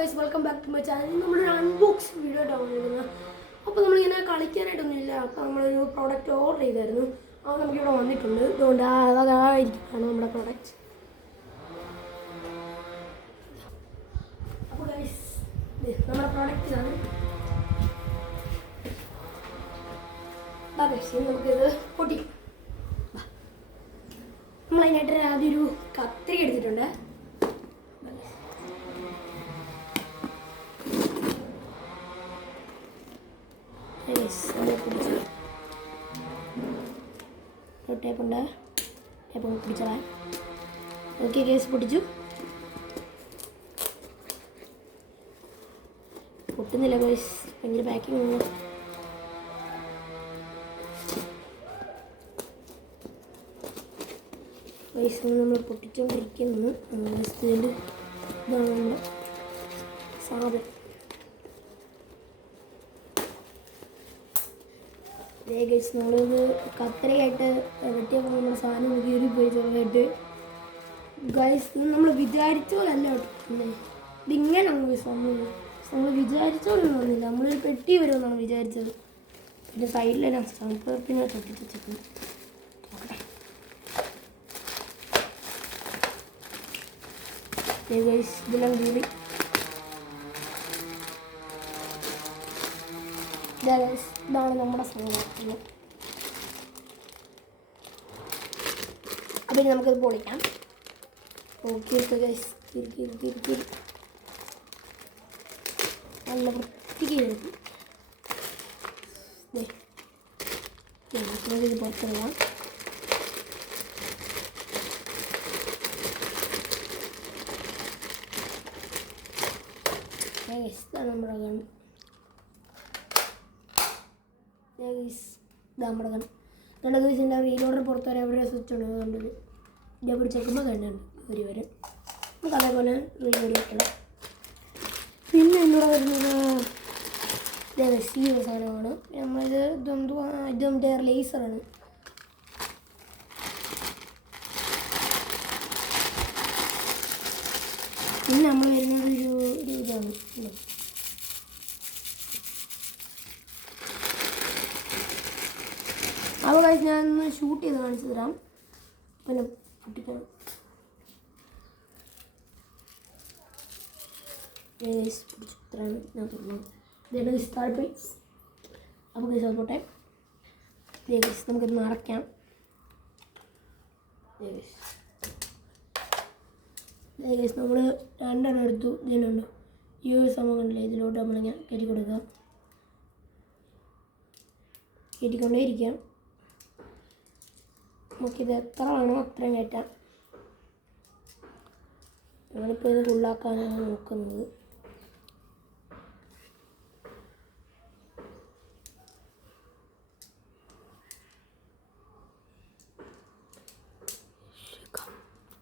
Guys welcome back to my channel. നമ്മളൊരു unboxing video ആയിട്ടാണ് വന്നിരിക്കുന്നത്. അപ്പോൾ നമ്മളിങ്ങനെ കളിക്കാനായിട്ടൊന്നുമില്ല. അപ്പോൾ നമ്മളൊരു പ്രോഡക്റ്റ് ഓർഡർ ചെയ്തായിരുന്നു. അത് നമുക്കിവിടെ വന്നിട്ടുണ്ട്. അതുകൊണ്ട് അതായിരിക്കും നമ്മുടെ പ്രോഡക്റ്റ്. അപ്പോൾ ഗൈസ് നമ്മുടെ പ്രോഡക്റ്റ് ഇതാണ്. നമുക്കിത് പൊട്ടിക്കും. നമ്മളതിനായിട്ട് ആദ്യം ഒരു കത്രിക എടുത്തിട്ടുണ്ട്. ടേപ്പുണ്ട്, ടേപ്പ് പിടിച്ചതാ. ഓക്കെ കേസ് പൊട്ടിച്ചു. പൊട്ടുന്നില്ല ഗൈസ്, ഭയങ്കര പാക്കിംഗ് ആണ്. ഗൈസ് നമ്മൾ പൊട്ടിച്ചുകൊണ്ടിരിക്കുന്നു. ഇതാണ് നമ്മുടെ സാധനം. ഗൈസ് നമ്മളിത് കത്തരയായിട്ട് വെട്ടിയപ്പോൾ നമ്മുടെ സാധനം കീറി പോയി ചെറുതായിട്ട്. ഗൈസ് നമ്മൾ വിചാരിച്ച പോലെ അല്ല കേട്ടോ, ഇതിങ്ങനെയാണ് ഗൈസ് വന്നത്. നമ്മൾ വിചാരിച്ച പോലെ വന്നില്ല. നമ്മളൊരു പെട്ടി വരുമെന്നാണ് വിചാരിച്ചത്. പിന്നെ സൈഡിലെല്ലാം പിന്നെ തൊട്ടിട്ട് വെച്ചിട്ടുണ്ട്. ഗൈസ് ഇതെല്ലാം കീറി. ഇതാണ് നമ്മുടെ സാധനം. അപ്പം നമുക്കത് പൊളിക്കാം. ഓക്കെ ഗൈസ്, നല്ല വൃത്തിക്ക് കയറി ഇത് പുറത്തിറങ്ങാം. ഇതാണ് നമ്മുടെ ഗൺ. നമ്മുടെ ഗൺ രണ്ട് ദിവസം റീലോഡർ പുറത്ത് വരെ എവിടെ സ്വിച്ച് ഉണ്ട്. കണ്ടത് ഇതേ പിടിച്ചേക്കുമ്പോൾ കണ്ടുണ്ട് ഒരു വരെ നമുക്ക് അതേപോലെ റീലോഡ് വെക്കണം. പിന്നെ എന്നോട് വരുന്നത് ഈ ഒരു സാധനമാണ്. നമ്മളിത് ഇത് നമ്മുടെ ലേസറാണ്. പിന്നെ നമ്മൾ വരുന്നത് ഒരു ഇതാണ്. അപ്പോൾ ഗൈസ് ഞാനൊന്ന് ഷൂട്ട് ചെയ്ത് കാണിച്ചു തരാം. പിന്നെ പൊട്ടിക്കണം. ഇത്രയാണ് ഞാൻ തുറന്നത്. ഇതാണ് ഗൈസ് താഴെ. അപ്പോൾ ഗൈസ് അത് പോട്ടെ. ഗൈസ് നമുക്കിത് നിറയ്ക്കാം. ഗൈസ് നമ്മൾ രണ്ടെണ്ണം എടുത്തു. ഇതിലുണ്ട് ഈ ഒരു സംഭവം കണ്ടില്ല, ഇതിലോട്ട് നമ്മളിങ്ങനെ കയറ്റി കൊടുക്കാം. കയറ്റിക്കൊണ്ടേ ഇരിക്കാം. നമുക്കിത് എത്ര വേണോ അത്രയും കയറ്റാം. ഞങ്ങളിപ്പോൾ ഇത് ഫുള്ളാക്കാനാണ് നോക്കുന്നത്.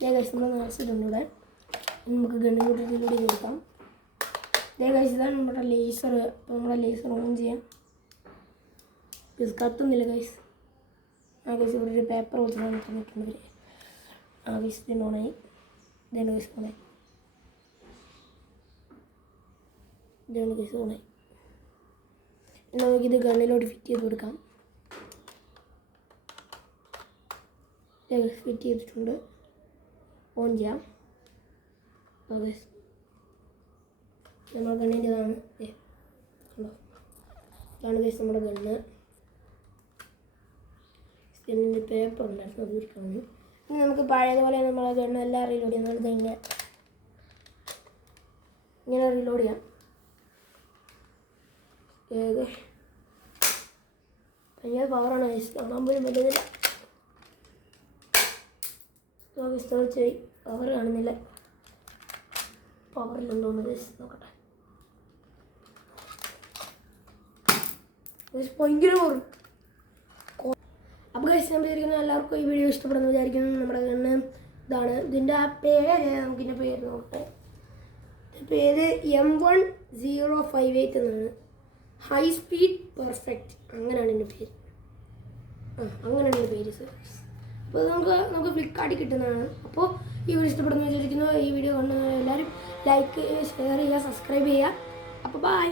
ഗൈസ് നമ്മൾ നിറച്ചിട്ടുണ്ട് ഇവിടെ. നമുക്ക് ഗണ്ണിലൂടെ കൊടുക്കാം. ഗൈസ് ഇതാണ് നമ്മുടെ ലേസർ. അപ്പോൾ നമ്മുടെ ലേസർ ഓൺ ചെയ്യാം. ഇത് കത്തുന്നില്ല ഗൈസ്. ആ ഗൈസ് ഇവിടെ ഒരു പേപ്പർ വെച്ചിട്ടാണ് നിൽക്കുന്നത്. ആ ഗൈസ് ഇതിൻ്റെ ഓണായി. ഇതാണ് ഗൈസ് ഓണായി. ഇതാണ് ഗൈസ് ഓണായി. നമുക്കിത് ഗണ്ണിലോട്ട് ഫിറ്റ് ചെയ്ത് കൊടുക്കാം. ഫിറ്റ് ചെയ്തിട്ടുണ്ട്. ഓൺ ചെയ്യാം. നമ്മുടെ ഗണ്ണിൻ്റെ ഇതാണ്. ഇതാണ് ഗൈസ് നമ്മുടെ ഗണ്ണ്. ഇതിൻ്റെ പേപ്പർ ഉണ്ടായിരുന്നു, അത് ഇരിക്കണം. ഇനി നമുക്ക് പഴയതുപോലെ നമ്മളെ ഗണ്ണ് എല്ലാം റീലോഡ് ചെയ്യാം. നമ്മളിത് ഇങ്ങനെ റീലോഡ് ചെയ്യാം. ഭയങ്കര പവറാണ് ഗൈസ്, കാണാൻ പോലും പറ്റുന്നില്ല. ചെയ് പവർ കാണുന്നില്ല. പവറിലുണ്ടോന്ന് ഗൈസ് നോക്കട്ടെ. ഭയങ്കര പവർ. അപ്പോൾ ഗൈസ് ഞാൻ വിചാരിക്കുന്നത് എല്ലാവർക്കും ഈ വീഡിയോ ഇഷ്ടപ്പെടുന്നു വിചാരിക്കുന്നു. നമ്മുടെ ഗണ്ണ് ഇതാണ്. ഇതിൻ്റെ ആ പേര് നമുക്കിൻ്റെ പേര് നോക്കട്ടെ. പേര് M1058 എന്നാണ്. ഹൈ സ്പീഡ് പെർഫെക്റ്റ് അങ്ങനെയാണ് എൻ്റെ പേര്. അങ്ങനെയാണ് എൻ്റെ പേര് സർ. അപ്പോൾ നമുക്ക് ഫ്ലിപ്കാർട്ടിൽ കിട്ടുന്നതാണ്. അപ്പോൾ ഈ വീഡിയോ ഇഷ്ടപ്പെടുന്നു വിചാരിക്കുന്നു. ഈ വീഡിയോ കണ്ട് എല്ലാവരും ലൈക്ക് ചെയ്യുക, ഷെയർ ചെയ്യുക, സബ്സ്ക്രൈബ് ചെയ്യുക. അപ്പോൾ ബൈ.